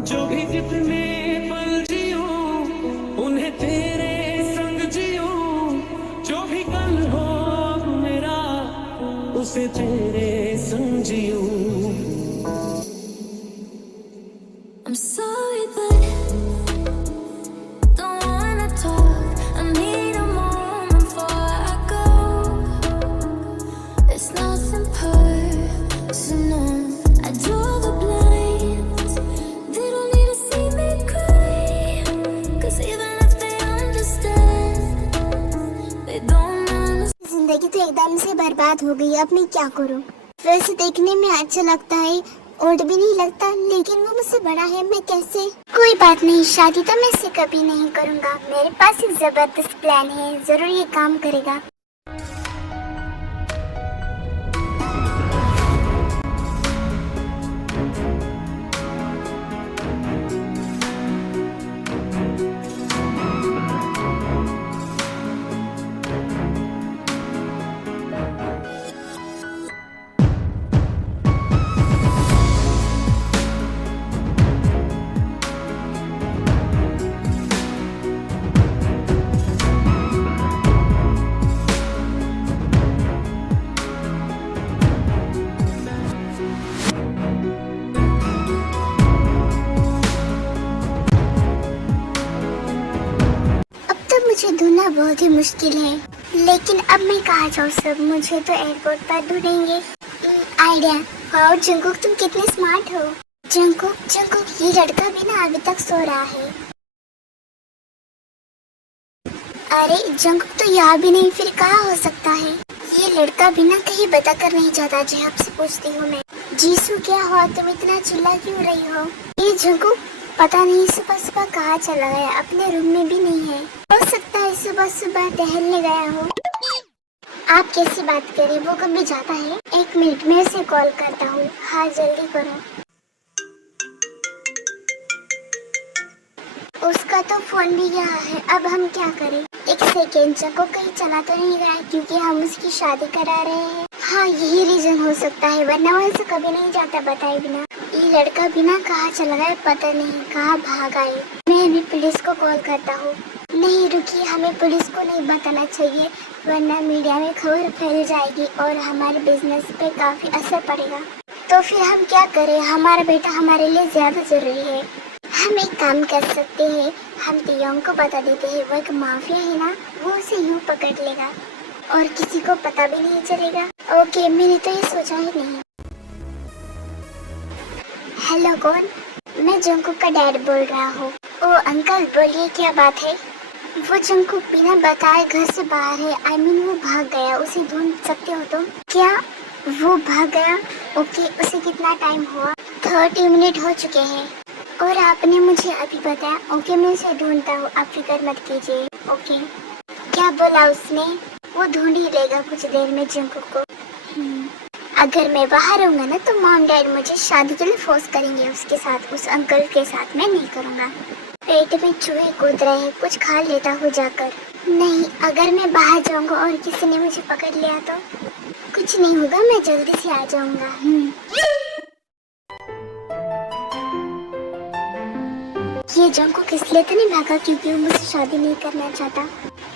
जो भी जितने पल जियो उन्हें तेरे संग जियो, जो भी कल हो मेरा उसे तेरे संग जियो। I'm sorry but don't wanna talk. I need a moment before I go. It's nothing personal. I draw the blinds. They don't need to see me cry. 'Cause even if they understand, they don't understand. जिंदगी तो एकदम से बर्बाद हो गई, अब मैं क्या करूं? वैसे देखने में अच्छा लगता है, ओल्ड भी नहीं लगता, लेकिन वो मुझसे बड़ा है, मैं कैसे? कोई बात नहीं, शादी तो मैं इससे कभी नहीं करूंगा। मेरे पास एक जबरदस्त प्लान है, जरूर ये काम करेगा। मुझे ढूंढना बहुत ही मुश्किल है, लेकिन अब मैं कहाँ जाऊँ? सब मुझे तो एयरपोर्ट पर ढूंढेंगे। आइडिया! वाओ जंकुक, तुम कितने स्मार्ट हो। जंकुक जंकुक, ये लड़का भी ना अभी तक सो रहा है। अरे जंकुक तो यहाँ भी नहीं, फिर कहाँ हो सकता है? ये लड़का भी ना कहीं बता कर नहीं जाता। जी आपसे पूछती हूँ मैं। जीसू क्या हुआ, तुम इतना चिल्ला क्यों रही हो? ये जंकुक पता नहीं सुबह सुबह कहाँ चला गया, अपने रूम में भी नहीं है। हो सकता है सुबह सुबह टहलने गया हो। आप कैसी बात करें, वो कभी जाता है? एक मिनट में उसे कॉल करता हूँ। हाँ जल्दी करो। उसका तो फोन भी यहाँ है, अब हम क्या करें? एक सेकेंड, को कहीं चला तो नहीं गया, क्योंकि हम उसकी शादी करा रहे हैं। हाँ यही रीजन हो सकता है, वरना वो ऐसे कभी नहीं जाता बताए बिना। ये लड़का बिना कहाँ चला गया पता नहीं, कहाँ भाग आए। मैं अभी पुलिस को कॉल करता हूँ। नहीं रुकिए, हमें पुलिस को नहीं बताना चाहिए, वरना मीडिया में खबर फैल जाएगी और हमारे बिजनेस पे काफी असर पड़ेगा। तो फिर हम क्या करें? हमारा बेटा हमारे लिए ज्यादा जरूरी है। हम एक काम कर सकते हैं, हम तियोंग को बता देते हैं, वो एक माफिया है ना, वो उसे यूं पकड़ लेगा और किसी को पता भी नहीं चलेगा। ओके, मैंने तो ये सोचा ही नहीं। हेलो कौन? मैं जंकुक का डैड बोल रहा हूँ। ओ अंकल बोलिए, क्या बात है? वो जंकुक बिना बताए घर से बाहर है। आई मीन वो भाग गया, उसे ढूंढ सकते हो तुम? क्या वो भाग गया? ओके, उसे कितना टाइम हुआ? 30 मिनट हो चुके हैं। और आपने मुझे अभी बताया? ओके मैं उसे ढूंढता हूँ, आप फिक्र मत कीजिए। ओके। क्या बोला उसने? वो ढूंढ ही लेगा कुछ देर में जंकुक को। अगर मैं बाहर रहूंगा ना तो मॉम डैड मुझे शादी के लिए फोर्स करेंगे उसके साथ, उस अंकल के साथ। मैं नहीं करूँगा। पेट में चूहे कूद रहे हैं, कुछ खा लेता हूँ जाकर। नहीं, अगर मैं बाहर जाऊंगा और किसी ने मुझे पकड़ लिया तो? कुछ नहीं होगा, मैं जल्दी से आ जाऊंगा। ये जंकुक इसलिए तो नहीं भागा क्योंकि वो मुझसे शादी नहीं करना चाहता।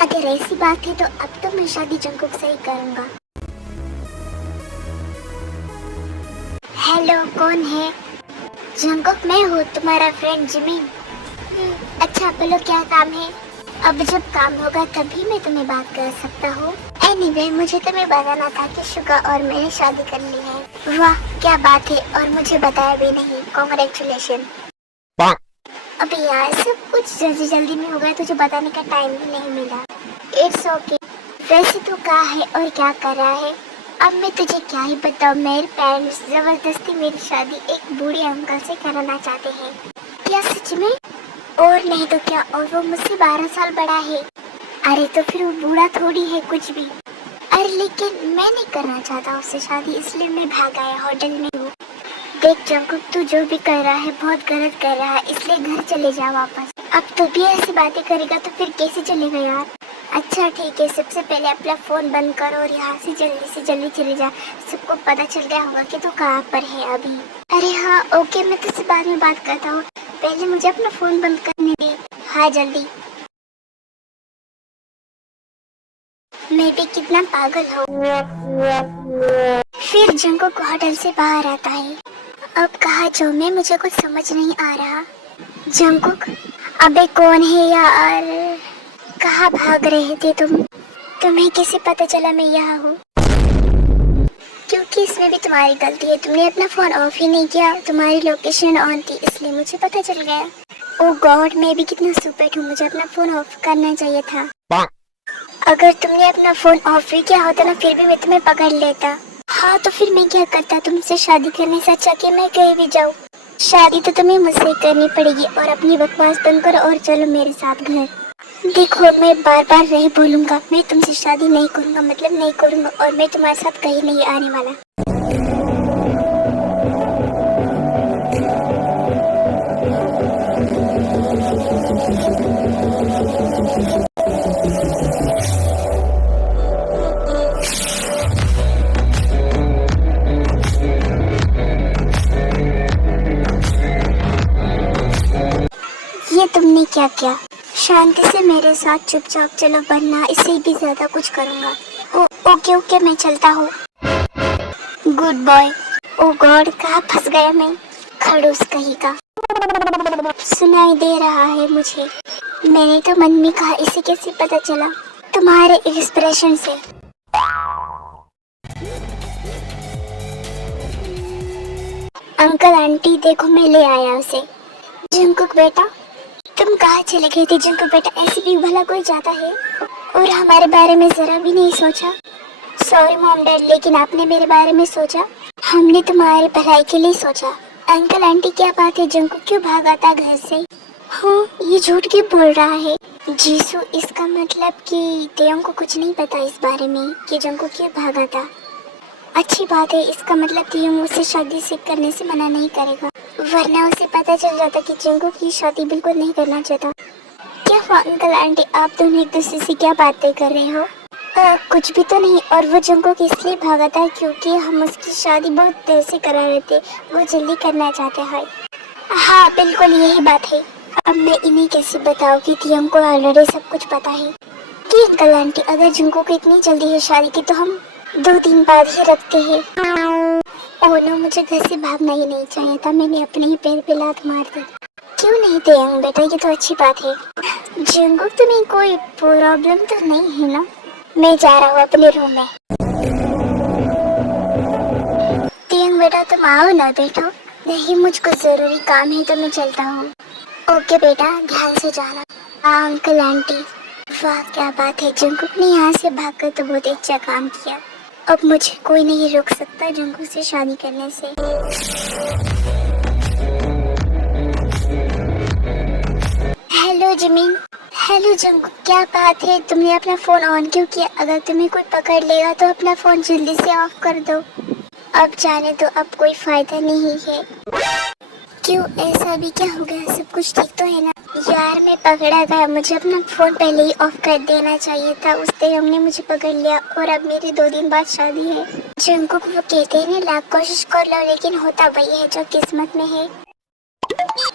अगर ऐसी बात है तो अब तो मैं शादी जंकुक से ही करूंगा। हेलो कौन है? जंकुक मैं हूँ, तुम्हारा फ्रेंड जिमिन। अच्छा बोलो क्या काम है? अब जब काम होगा तभी मैं तुम्हें बात कर सकता हूँ। एनीवे मुझे तुम्हें बताना था कि शुगा और मैंने शादी कर ली है। वाह क्या बात है, और मुझे बताया भी नहीं। कॉन्ग्रेचुलेशन। अबे यार सब कुछ जल्दी जल्दी में हो गया, तुझे बताने का टाइम भी नहीं मिला। It's okay. वैसे तू कहाँ है और क्या कर रहा है? अब मैं तुझे क्या ही बताऊँ, मेरे पेरेंट्स जबरदस्ती मेरी शादी एक बूढ़े अंकल से कराना चाहते हैं। क्या सच में? और नहीं तो क्या, और वो मुझसे 12 साल बड़ा है। अरे तो फिर वो बूढ़ा थोड़ी है कुछ भी। अरे लेकिन मैं नहीं करना चाहता उससे शादी, इसलिए मैं भाग आया, होटल में हूँ। देख जंकुक तू जो भी कर रहा है बहुत गलत कर रहा है, इसलिए घर चले जा वापस। अब तू भी ऐसी बातें करेगा तो फिर कैसे चलेगा यार? अच्छा ठीक है, सबसे पहले अपना फोन बंद कर और यहाँ से जल्दी चले जा। सबको पता चल गया होगा कि तू कहाँ पर है अभी। अरे हाँ ओके, मैं तुझसे बाद में बात करता हूँ। पहले मुझे अपना फोन बंद करने दे। हाँ जल्दी। मैं भी कितना पागल हूँ। फिर जंगकुक होटल से बाहर आता है। अब कहाँ जाऊँ मैं, मुझे कुछ समझ नहीं आ रहा। जंगकुक, अबे कौन है यार? कहाँ भाग रहे थे तुम? तुम्हें कैसे पता चला मैं यहाँ हूँ? क्योंकि इसमें भी तुम्हारी गलती है, तुमने अपना फोन ऑफ ही नहीं किया, तुम्हारी लोकेशन ऑन थी इसलिए मुझे पता चल गया। ओ गॉड, मैं भी कितना स्टूपिड हूँ, मुझे अपना फोन ऑफ करना चाहिए था। अगर तुमने अपना फोन ऑफ भी किया होता ना फिर भी मैं तुम्हें पकड़ लेता। हाँ तो फिर मैं क्या करता, तुमसे शादी करने से अच्छा कि मैं कहीं भी जाऊँ। शादी तो तुम्हें मुझसे करनी पड़ेगी और अपनी बकवास बंद करो और चलो मेरे साथ घर। देखो मैं बार बार नहीं बोलूंगा, मैं तुमसे शादी नहीं करूंगा, मतलब नहीं करूंगा, और मैं तुम्हारे साथ कहीं नहीं आने वाला। ये तुमने क्या किया? शांति से मेरे साथ चुपचाप चलो वरना इससे भी ज्यादा कुछ करूंगा। ओके ओके मैं चलता हूँ। Good boy. ओ गॉड, कहाँ फंस गया मैं? खड़ूस कहीं का। सुनाई दे रहा है मुझे। मैंने तो मन में कहा, इसे कैसे पता चला? तुम्हारे एक्सप्रेशन से। अंकल आंटी देखो मैं ले आया उसे। जंगकुक बेटा, तुम कहाँ चले गए थे? जंगकुक बेटा, ऐसे भी भला कोई जाता है और हमारे बारे में जरा भी नहीं सोचा? सॉरी मॉम डैड, लेकिन आपने मेरे बारे में सोचा। हमने तुम्हारी भलाई के लिए सोचा। अंकल आंटी क्या बात है, जंगकुक क्यों भागा था घर से? हाँ, ये झूठ क्यों बोल रहा है? जीसू, इसका मतलब कि तेयोंग को कुछ नहीं पता इस बारे में कि जंगकुक क्यों भागा था। अच्छी बात है, इसका मतलब तेयोंग मुझसे शादी से करने से मना नहीं करेगा, वरना उसे पता चल जाता कि जंगकुक की शादी बिल्कुल नहीं करना चाहता। क्या हुआ अंकल आंटी, आप दोनों एक दूसरे से क्या बातें कर रहे हो? कुछ भी तो नहीं। और वो जंगकुक इसलिए भागा था क्योंकि हम उसकी शादी बहुत देर से करा रहे थे, वो जल्दी करना चाहते हैं। हाँ बिल्कुल यही बात है। अब मैं इन्हें कैसे बताऊँ कि तेयोंग को ऑलरेडी सब कुछ पता है। कि अंकल आंटी, अगर जंगकुक को इतनी जल्दी है शादी की तो हम 2 दिन बाद ही रखते हैं। ओह नो, मुझे घर से भागना ही नहीं चाहिए था, मैंने अपने ही पैर पे लात मार दी। क्यों नहीं तेयोंग बेटा, ये तो अच्छी बात है। जंगकुक, तुम्हें कोई प्रॉब्लम तो नहीं है ना? मैं जा रहा हूँ अपने रूम में। तेयोंग बेटा तुम आओ ना बेटो। नहीं, मुझको जरूरी काम है तो मैं चलता हूँ। ओके बेटा, ध्यान से जाना। हाँ अंकल आंटी। वाह क्या बात है, जंगकुक ने यहाँ से भागकर तो बहुत अच्छा काम किया। अब मुझे कोई नहीं रोक सकता जंगकुक से शादी करने से। Hello Jimin. हेलो जंगकुक, क्या बात है, तुमने अपना फोन ऑन क्यों किया? अगर तुम्हें कोई पकड़ लेगा तो अपना फोन जल्दी से ऑफ कर दो। अब जाने दो, अब कोई फायदा नहीं है। क्यों, ऐसा भी क्या हो गया? सब कुछ ठीक तो है ना? यार मैं पकड़ा था, मुझे अपना फोन पहले ही ऑफ कर देना चाहिए था, उस दिन हमने मुझे पकड़ लिया और अब मेरी 2 दिन बाद शादी है। जंगकुक, वो कहते हैं ना, लाख कोशिश कर लो लेकिन होता वही है जो किस्मत में है।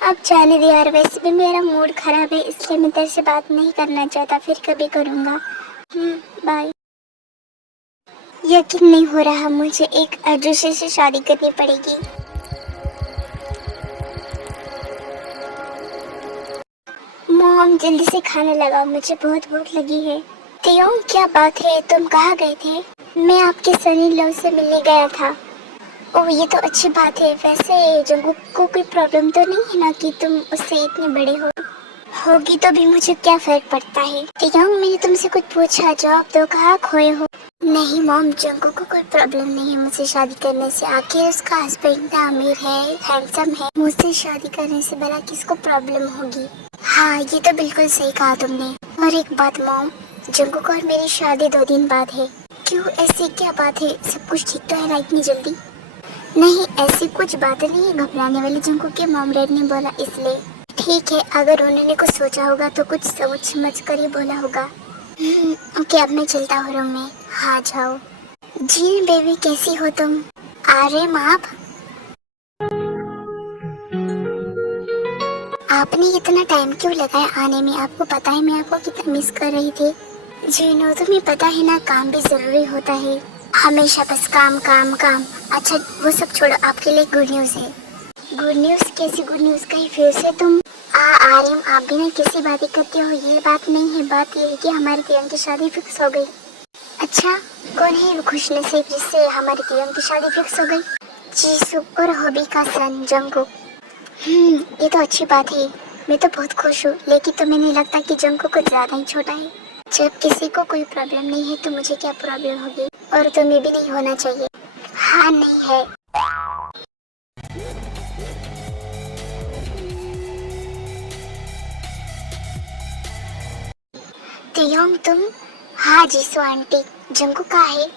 अब जाने दे यार, वैसे भी मेरा मूड खराब है इसलिए मैं तेरे से बात नहीं करना चाहता, फिर कभी करूँगा। बाय। यकीन नहीं हो रहा, मुझे एक अदृश्य से शादी करनी पड़ेगी। मॉम जल्दी से खाना लगाओ, मुझे बहुत भूख लगी है। तेयोंग, क्या बात है, तुम कहाँ गए थे? मैं आपके सनी लव से मिलने गया था। ओह ये तो अच्छी बात है। वैसे जंगकुक को कोई प्रॉब्लम तो नहीं है ना कि तुम उससे इतने बड़े हो? होगी तो भी मुझे क्या फर्क पड़ता है। तेयोंग, मैंने तुमसे कुछ पूछा, जवाब दो, कहाँ खोए हो? नहीं मॉम, जंगकुक को कोई प्रॉब्लम नहीं है मुझसे शादी करने से, आखिर उसका हस्बैंड इतना अमीर है, हैंडसम है, मुझसे शादी करने से भला किसको प्रॉब्लम होगी? हाँ ये तो बिल्कुल सही कहा तुमने। और एक बात मॉम, जंगकुक और मेरी शादी 2 दिन बाद है। क्यों, ऐसी क्या बात है? सब कुछ ठीक तो है ना इतनी जल्दी? नहीं ऐसी कुछ बात नहीं है घबराने वाली, जंगकुक के मॉम डैड ने बोला इसलिए। ठीक है, अगर उन्होंने कुछ सोचा होगा तो कुछ सोच समझ कर ही बोला होगा। ओके, अब मैं चलता हूँ रूम में। हाँ जाओ। जी बेबी, कैसी हो तुम? आ रहे माँ? आपने इतना टाइम क्यों लगाया आने में? आपको पता है मैं आपको कितना मिस कर रही थी। जी नो, तुम्हें पता है ना, काम भी जरूरी होता है। हमेशा बस काम काम काम। अच्छा वो सब छोड़ो, आपके लिए गुड न्यूज़ है। Good news? कैसी गुड न्यूज़? कहीं फिर से तुम आर्यन, आप भी ना किसी बातें करते हो। ये बात नहीं है, बात ये है कि हमारी तियंग की शादी फिक्स हो गई। अच्छा, कौन है वो खुशनसीब जिससे हमारी तियंग की शादी फिक्स हो गई? जीसुक और हॉबी का सन जंगकुक। ये तो अच्छी बात है। मैं तो बहुत खुश हूँ, लेकिन तो मैंने लगता कि जंगकुक कुछ ज्यादा ही छोटा है। जब किसी को कोई प्रॉब्लम नहीं है तो मुझे क्या प्रॉब्लम होगी? और तुम्हें भी नहीं होना चाहिए। हाँ नहीं है। तियोंग तुम? हाँ जीसू आंटी। जंगकुक कहाँ है?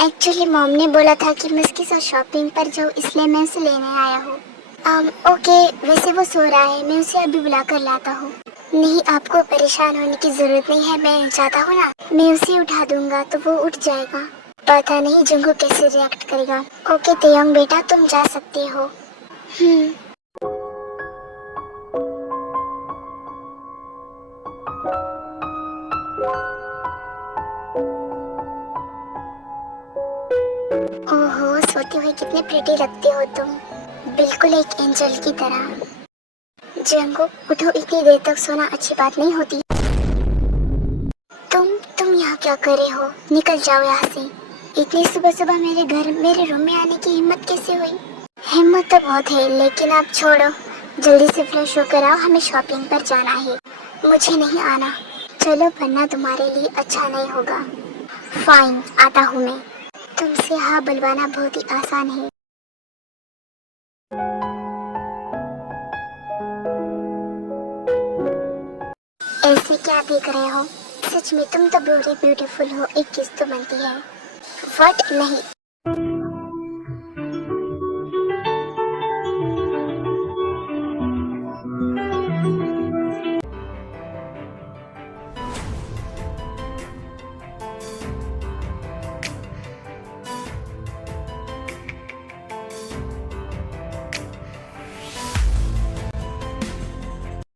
एक्चुअली मॉम ने बोला था कि मैं उसके साथ शॉपिंग पर जाऊँ, इसलिए मैं उसे लेने आया हूँ। ओके, वैसे वो सो रहा है, मैं उसे अभी बुला कर लाता हूँ। नहीं, आपको परेशान होने की जरूरत नहीं है, मैं चाहता हूँ ना, मैं उसे उठा दूंगा तो वो उठ जाएगा। पता नहीं जंगकुक कैसे रिएक्ट करेगा। ओके तियोंग बेटा, तुम जा सकते हो। हम्म। ओहो, सोते हुए कितने प्रिटी लगते हो तुम, बिल्कुल एक एंजल की तरह। जंगकुक उठो, इतनी देर तक सोना अच्छी बात नहीं होती। तुम यहाँ क्या कर रहे हो? निकल जाओ यहाँ से। इतनी सुबह सुबह मेरे घर, मेरे रूम में आने की हिम्मत कैसे हुई? हिम्मत तो बहुत है, लेकिन आप छोड़ो, जल्दी से फ्रेश होकर आओ, हमें शॉपिंग पर जाना है। मुझे नहीं आना। चलो, वरना तुम्हारे लिए अच्छा नहीं होगा। फाइन, आता हूँ मैं। तुमसे हाँ बुलवाना बहुत ही आसान है। ऐसे क्या देख रहे हो? सच में तुम तो ब्यूटीफुल हो, एक किस तो बनती है। व्हाट? नहीं,